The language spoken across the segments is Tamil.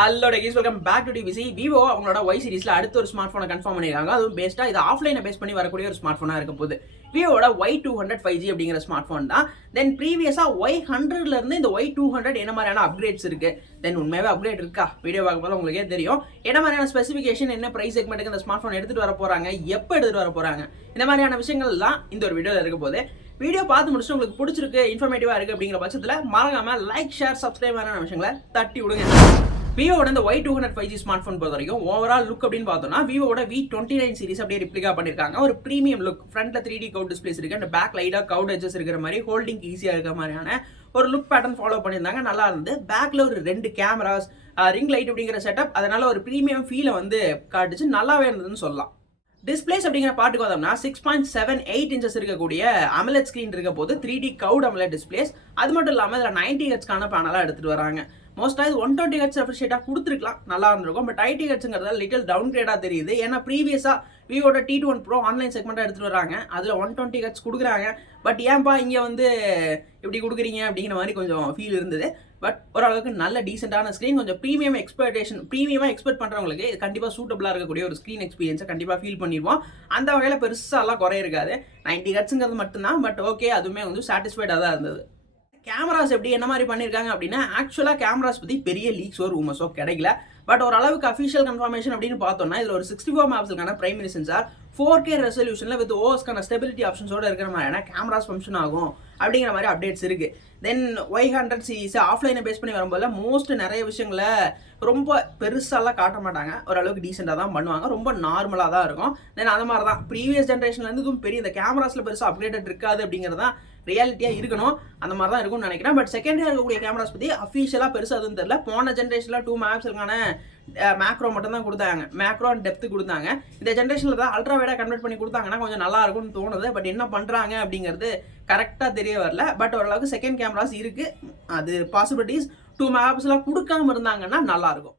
Hello guys, welcome back to TVC. Vivo அவங்களோட Y சீரிஸ்ல அடுத்த ஒரு ஸ்மார்ட் போனை கன்ஃபார்ம் பண்ணிருக்காங்க. அதுவும் பேஸ்டா இது ஆஃப்லைனை பேஸ் பண்ணி வரக்கூடிய ஒரு ஸ்மார்ட் போனா இருக்க போகுது. Vivoவோட Y200 5G அப்படிங்கிற ஸ்மார்ட் போன் தான். தென் ப்ரீவியஸா Y100ல இருந்து இந்த Y200 என்ன மாதிரியான அப்கிரேட்ஸ் இருக்கு, தென் உண்மையாவே அப்கிரேட் இருக்கா, வீடியோ பார்க்க போது உங்களுக்கே தெரியும். என்ன மாதிரியான ஸ்பெசிஃபிகேஷன், என்ன பிரைஸ் செக்மெண்ட்டுக்கு இந்த ஸ்மார்ட் போன் எடுத்துட்டு வர போறாங்க, எப்போ எடுத்துட்டு வர போறாங்க, இந்த மாதிரியான விஷயங்கள் தான் இந்த ஒரு வீடியோல இருக்க போகுது. வீடியோ பார்த்து முடிச்சுட்டு உங்களுக்கு பிடிச்சிருக்கு, இன்ஃபர்மேட்டிவா இருக்கு அப்படிங்கிற பட்சத்தில் மறக்காம லைக், ஷேர், சப்ஸ்கிரைப் ஆன விஷயங்களை தட்டி விடுங்க. விவோட இந்த Y200 5G ஸ்மார்ட் போன் பொறுத்த வரைக்கும் ஓவரால் லுக் அப்படின்னு பார்த்தோம்னா விவோட V29 சீரிஸ் அப்படியே ரிப்ளிகா பண்ணிருக்காங்க. ஒரு பிரீமியம் லுக், ஃப்ரண்ட்ல 3D கவுட் டிஸ்பிளேஸ் இருக்கு, அந்த பேக் லைட்டா கவுட் எட்ஜஸ் இருக்கிற மாதிரி ஹோல்டிங் ஈஸியா இருக்கிற மாதிரியான ஒரு லுக் பேட்டர்ன் ஃபாலோ பண்ணியிருந்தாங்க. நல்லா இருந்து பேக்ல ஒரு 2 கேமராஸ், ரிங் லைட் அப்படிங்கிற செட்டப், அதனால ஒரு பிரீமியம் ஃபீலை வந்து காட்டுச்சு, நல்லாவே இருந்ததுன்னு சொல்லலாம். டிஸ்பிளேஸ் அப்படிங்கிற பாட்டுக்கு வந்தோம்னா 6.78 இன்ச்சஸ் இருக்கக்கூடிய அமலட் ஸ்கிரீன் இருக்க போது 3D கவுட் அமலட் டிஸ்பிளேஸ். அது மட்டும் இல்லாமல் இதில் 90 ஹெட்ஸ்க்கான பேனலாக எடுத்துட்டு வராங்க. மோஸ்ட்டாக இது 120 ஹெட்ஸ் ரெஃப்ரிஷேட்டாக கொடுத்துருக்கலாம், நல்லா இருந்திருக்கும். பட் 90 ஹெட்ஸுங்கிறத லிட்டில் டவுன் கிரேடாக தெரியுது. ஏன்னா ப்ரீவியஸாக விவோட T21 Pro ஆன்லைன் செக்மெண்ட்டாக எடுத்துகிட்டு வராங்க, அதில் 120 ஹெட்ஸ் கொடுக்குறாங்க. பட் ஏன்பா இங்கே வந்து இப்படி கொடுக்குறீங்க அப்படிங்கிற மாதிரி கொஞ்சம் ஃபீல் இருந்தது. பட் ஓரளவுக்கு நல்ல டீசெண்டான ஸ்க்ரீன், கொஞ்சம் ப்ரீமியமாக எக்ஸ்பெக்ட் பண்ணுறவங்களுக்கு இது கண்டிப்பாக சூட்டபிளாக இருக்கக்கூடிய ஒரு ஸ்க்ரீன் எக்ஸ்பீரியன்ஸை கண்டிப்பாக ஃபீல் பண்ணிடுவோம். அந்த வகையில் பெருசாலாம் குறை இருக்காது. 90 ஹெட்ஸுங்கிறது மட்டும்தான். பட் ஓகே, அதுவுமே வந்து சாட்டிஸ்ஃபைடாக தான் இருந்தது. கேமராஸ் எப்படி என்ன மாதிரி பண்ணியிருக்காங்க அப்படின்னா, ஆக்சுவலாக கேமராஸ் பற்றி பெரிய லீக்ஸோ ரூமர்ஸோ கிடைக்கல. பட் ஓரளவுக்கு அஃபிஷியல் கன்ஃபர்மேஷன் அப்படின்னு பார்த்தோம்னா இதில் ஒரு 64 மெகாபிக்சலுக்கான பிரைமரி சென்சார், 4K ரெசல்யூஷனில் வித் ஓஎஸ்க்கான ஸ்டெபிலிட்டி ஆப்ஷன்ஸோட இருக்கிற மாதிரியான கேமராஸ் ஃபங்க்ஷன் ஆகும் அப்படிங்கிற மாதிரி அப்டேட்ஸ் இருக்குது. தென் Y100 சீரிஸ் ஆஃப்லைனை பேஸ் பண்ணி வரும்போது மோஸ்ட் நிறைய விஷயங்களை ரொம்ப பெருசாலாம் காட்ட மாட்டாங்க, ஓரளவுக்கு டீசெண்டாக தான் பண்ணுவாங்க, ரொம்ப நார்மலாக தான் இருக்கும். தென் அந்த மாதிரி தான் ப்ரீவியஸ் ஜென்ரேஷன்லேருந்து இதுவும் பெரிய இந்த கேமராஸில் பெருசாக அப்டேட்டட் இருக்காது அப்படிங்கிறது தான் ரியாலிட்டியாக இருக்கணும். அந்த மாதிரி தான் இருக்கும்னு நினைக்கிறேன். பட் செகண்டரியாக இருக்கக்கூடிய கேமராஸ் பற்றி அஃபிஷியலாக பெருசாக எதுவும் தெரியல. போன ஜென்ரேஷனில் 2 மெகாபிக்சலுக்கான மேக்ரோ மட்டும் தான் கொடுத்தாங்க, மேக்ரோ அண்ட் டெப்த்து கொடுத்தாங்க. இந்த ஜென்ரேஷனில் தான் அல்ட்ரா வைடாக கன்வெர்ட் பண்ணி கொடுத்தாங்கன்னா கொஞ்சம் நல்லா இருக்கும்னு தோணுது. பட் என்ன பண்ணுறாங்க அப்படிங்கிறது கரெக்டாக தெரிய வரல. பட் ஓரளவுக்கு செகண்ட் கேமராஸ் இருக்குது, அது பாசிபிலிட்டிஸ் 2 மெகாபிக்சலாக கொடுக்காம இருந்தாங்கன்னா நல்லாயிருக்கும்.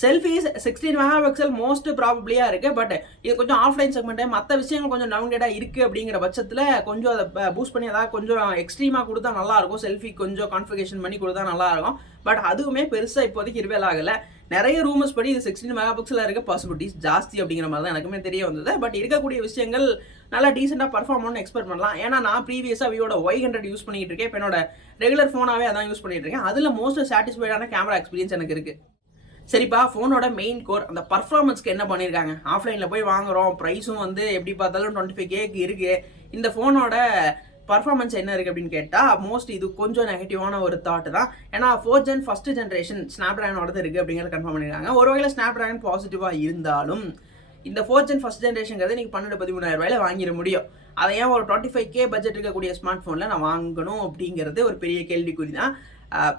செல்ஃபீஸ் 16 மெகாபிக்சல் மோஸ்ட் ப்ராபப்ளியாக இருக்குது. பட் இது கொஞ்சம் ஆஃப்லைன் செக்மெண்ட்டு, மற்ற விஷயங்கள் கொஞ்சம் டவுன்கிரேடாக இருக்குது அப்படிங்கிற பட்சத்தில் கொஞ்சம் அதை பூஸ்ட் பண்ணி அதாவது கொஞ்சம் எக்ஸ்ட்ரீமாக கொடுத்தா நல்லாயிருக்கும். செல்ஃபி கொஞ்சம் கான்ஃபிகரேஷன் பண்ணி கொடுத்தா நல்லாயிருக்கும். பட் அதுவுமே பெருசாக இப்போதைக்கு ரிவீல் ஆகலை. நிறைய ரூமர்ஸ் படி இது 16 மெகாபிக்சலாக இருக்க பாசிபிலிட்டிஸ் ஜாஸ்தி அப்படிங்கிற மாதிரி தான் எனக்குமே தெரிய வந்தது. பட் இருக்கக்கூடிய விஷயங்கள் நல்லா டீசெண்டாக பர்ஃபார்ம் பண்ணணும்னு எக்ஸ்பெக்ட் பண்ணலாம். ஏன்னா நான் ப்ரீவியஸாக விவோட Y100 யூஸ் பண்ணிட்டு இருக்கேன். இப்போ என்னோட ரெகுலர் ஃபோனாகவே அதான் யூஸ் பண்ணிட்டு இருக்கேன். அதில் மோஸ்ட் சாட்டிஸ்ஃபைடான கேமரா எக்ஸ்பீரியன்ஸ் எனக்கு இருக்குது. சரிப்பா, ஃபோனோட மெயின் கோர் அந்த பர்ஃபார்மன்ஸ்க்கு என்ன பண்ணியிருக்காங்க, ஆஃப்லைனில் போய் வாங்குகிறோம், ப்ரைஸும் வந்து எப்படி பார்த்தாலும் 25K இருக்குது. இந்த ஃபோனோட பர்ஃபார்மன்ஸ் என்ன இருக்குது அப்படின்னு கேட்டால் மோஸ்ட் இது கொஞ்சம் நெகட்டிவான ஒரு தாட் தான். ஏன்னா 4th Gen ஃபஸ்ட்டு ஜென்ரேஷன் ஸ்னாப்ட்ராகனோட இருக்குது அப்படிங்கிறத கன்ஃபார்ம் பண்ணியிருக்காங்க. ஒரு வகையில் ஸ்னாப்ட்ராகன் பாசிட்டிவாக இருந்தாலும் இந்த 4th Gen ஃபஸ்ட் ஜென்ரேஷனுங்கிறது நீங்கள் 12-13,000 ரூபாயில் வாங்கிட முடியும். அதை ஏன் ஒரு 25K பட்ஜெட் இருக்கக்கூடிய ஸ்மார்ட் ஃபோனில் நான் வாங்கணும் அப்படிங்கிறது ஒரு பெரிய கேள்விக்குறி தான்.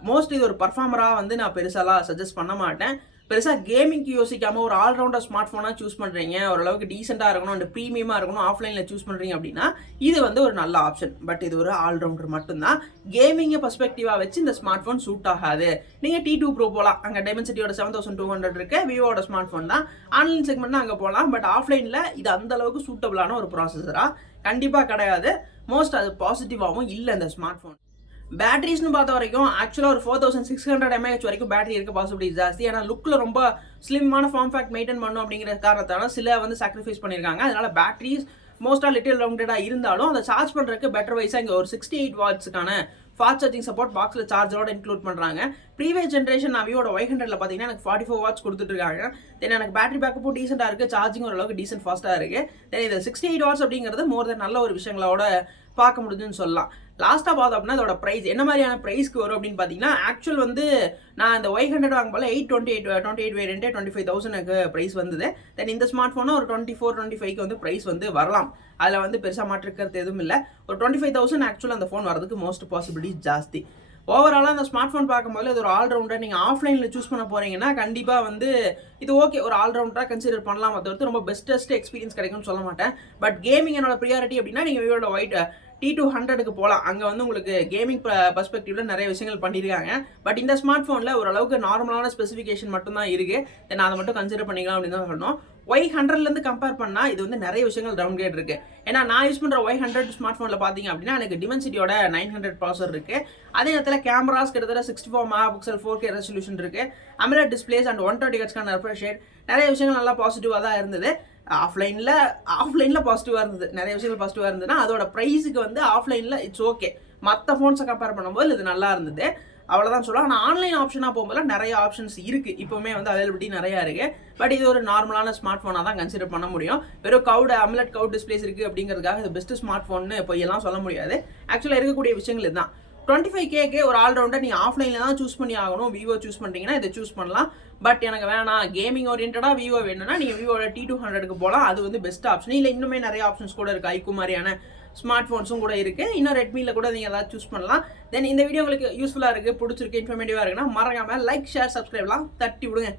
மோஸ்ட் இது ஒரு பர்ஃபார்மராக வந்து நான் பெருசாலாம் சஜஸ்ட் பண்ண மாட்டேன். பெருசாக கேமிங்க்கு யோசிக்காமல் ஒரு ஆல்ரவுண்டர் ஸ்மார்ட் ஃபோனாக சூஸ் பண்ணுறீங்க, ஓரளவுக்கு டீசெண்டாக இருக்கணும் அண்ட் ப்ரீமியமாக இருக்கணும், ஆஃப்லைனில் சூஸ் பண்ணுறீங்க அப்படின்னா இது வந்து ஒரு நல்ல ஆப்ஷன். பட் இது ஒரு ஆல்ரவுண்டர் மட்டும்தான். கேமிங்கை பர்ஸ்பெக்டிவாக வச்சு இந்த ஸ்மார்ட் ஃபோன் சூட் ஆகாது. நீங்கள் T2 Pro போகலாம், அங்கே டைமென்சிட்டியோட 7200 இருக்கு, விவோட ஸ்மார்ட் ஃபோன் தான். ஆன்லைன் செக்மெண்ட்னா அங்கே போகலாம். பட் ஆஃப்லைனில் இது அந்த அளவுக்கு சூட்டபிளான ஒரு ப்ராசஸராக கண்டிப்பாக கிடையாது. மோஸ்ட் அது பாசிட்டிவாகவும் இல்லை இந்த ஸ்மார்ட் ஃபோன். பேட்டரிஸ்னு பார்த்த வரைக்கும் ஆக்சுவலாக ஒரு 4600 mAh வரைக்கும் பேட்டரி இருக்க பாசிபிலிட்டி ஜாஸ்தி. ஏன்னா லுக்கில் ரொம்ப ஸ்லிம்மான ஃபார்ம் ஃபேக்ட் மெயின்டைன் பண்ணும் அப்படிங்கிற காரணத்தால சில வந்து சாக்ரிஃபைஸ் பண்ணியிருக்காங்க. அதனால பேட்டரிஸ் மோஸ்ட்டாக லிட்டில் ரவுண்டடாக இருந்தாலும் அதை சார்ஜ் பண்ணுறதுக்கு பெட்டர் வைஸாக இங்கே ஒரு 68 வாட்ஸுக்கான ஃபாஸ்ட் சார்ஜிங் சப்போர்ட் பாக்ஸில் சார்ஜரோட இன்க்ளூட் பண்ணுறாங்க. ப்ரீவியஸ் ஜென்ரேஷன் நான் விவோட Y100ல பார்த்தீங்கன்னா எனக்கு 44 வாட்ஸ் கொடுத்துட்ருக்காங்க. தென் எனக்கு பேட்டரி பேக்கப்பும் டீசெண்டாக இருக்குது, சார்ஜிங் ஓரளவுக்கு டீசென்ட் ஃபாஸ்ட்டாக இருக்குது. தென் இது 68 வாட்ஸ் அப்படிங்கிறது மோர் தென் நல்ல ஒரு விஷயங்களோட பார்க்க முடியுதுன்னு சொல்லலாம். லாஸ்ட்டாக பார்த்தோம் அப்படின்னா அதோட ப்ரைஸ் என்ன மாதிரியான ப்ரைஸ்க்கு வரும் அப்படின்னு பார்த்தீங்கன்னா, ஆக்சுவல் வந்து நான் இந்த Y100 வாங்க போல 828 வேரியன்ட்டு 25,000க்கு ப்ரைஸ் வந்தது. தென் இந்த ஸ்மார்ட் ஃபோனை ஒரு 24-25க்கு வந்து ப்ரைஸ் வந்து வரலாம். அதில் வந்து பெருசாக மாற்றிருக்கிறது எதுவும் இல்லை. ஒரு 25,000 ஆக்சுவலாக அந்த ஃபோன் வரதுக்கு மோஸ்ட் பாசிபிலிட்டி ஜாஸ்தி. ஓவராலாக அந்த ஸ்மார்ட் ஃபோன் பார்க்கும்போது இது ஒரு ஆல்ரவுண்டர். நீங்கள் ஆஃப்லைனில் சூஸ் பண்ண போகிறீங்கன்னா கண்டிப்பாக வந்து இது ஓகே, ஒரு ஆல்ரவுண்டராக கன்சிடர் பண்ணலாம். அதை வந்து ரொம்ப பெஸ்டஸ்ட் எக்ஸ்பீரியன்ஸ் கிடைக்கும்னு சொல்ல மாட்டேன். பட் கேமிங் என்னோட ப்ரியாரிட்டி அப்படின்னா நீங்கள் விவோட T200க்கு போகலாம். அங்கே வந்து உங்களுக்கு கேமிங் பர்ஸ்பெக்டிவ்ல நிறைய விஷயங்கள் பண்ணியிருக்காங்க. பட் இந்த ஸ்மார்ட் ஃபோனில் ஓரளவுக்கு நார்மலான ஸ்பெசிஃபிகேஷன் மட்டும் தான் இருக்குது. தென் அதை மட்டும் கன்சிடர் பண்ணிக்கலாம் அப்படின்னு தான் சொல்லணும். Y100லேருந்து கம்பேர் பண்ணால் இது வந்து நிறைய விஷயங்கள் டவுன்கிரேட் இருக்குது. ஏன்னா நான் யூஸ் பண்ணுற Y100 ஸ்மார்ட் ஃபோனில் பார்த்தீங்க அப்படின்னா எனக்கு டிமென்சிட்டியோட 900 ப்ராசர் இருக்குது. அதே நேரத்தில் கேமராஸ் கிட்டத்தட்ட 64 மெகாபிக்சல் 4K ரெசல்யூஷன் இருக்குது. AMOLED டிஸ்பிளேஸ் அண்ட் 120 ஹெர்ட்ஸ்க்கான ரெஃப்ரெஷ் ரேட், நிறைய விஷயங்கள் நல்லா பாசிட்டிவாக தான் இருந்தது. ஆஃப்லைனில் பாசிட்டிவாக இருந்தது. நிறைய விஷயங்கள் பாசிட்டிவாக இருந்ததுன்னா அதோட ப்ரைஸுக்கு வந்து ஆஃப்லைனில் இட்ஸ் ஓகே. மற்ற ஃபோன்ஸை கம்பேர் பண்ணும்போது இது நல்லா இருந்தது. அவ்வளோதான் சொல்லலாம். ஆனால் ஆன்லைன் ஆப்ஷனாக போகும்போது நிறைய ஆப்ஷன்ஸ் இருக்குது. இப்போவுமே வந்து அவைலபிலிட்டி நிறையா இருக்குது. பட் இது ஒரு நார்மலான ஸ்மார்ட் ஃபோனாக தான் கன்சிடர் பண்ண முடியும். வெறும் AMOLED கவுட் டிஸ்பிளேஸ் இருக்குது அப்படிங்கிறதுக்காக இது பெஸ்ட் ஸ்மார்ட் ஃபோன்னு இப்போ எல்லாம் சொல்ல முடியாது. ஆக்சுவலாக இருக்கக்கூடிய விஷயங்கள் இதுதான். 25K ஒரு ஆல்ரவுண்டர் நீங்கள் ஆஃப்லைனில் தான் சூஸ் பண்ணி ஆகணும். விவோ சூஸ் பண்ணிட்டீங்கன்னா இதை சூஸ் பண்ணலாம். பட் எனக்கு வேணாம், கேமிங் ஓரியன்டாக விவோ வேணும்னா நீங்கள் விவோட T200க்கு போகலாம். அது வந்து பெஸ்ட் ஆப்ஷன். இல்லை இன்னுமே நிறைய ஆப்ஷன்ஸ் கூட இருக்குது. ஐக்கு மாதிரியான ஸ்மார்ட் ஃபோன்ஸும் கூட இருக்குது. இன்னும் ரெட்மியில் கூட நீங்கள் ஏதாவது சூஸ் பண்ணலாம். தென் இந்த வீடியோ உங்களுக்கு யூஸ்ஃபுல்லாக இருக்குது, பிடிச்சிருக்கு, இன்ஃபர்மேட்டிவாக இருக்குன்னா மறக்காமல் லைக், ஷேர், சப்ஸ்கிரைப்லாம் தட்டி விடுங்க.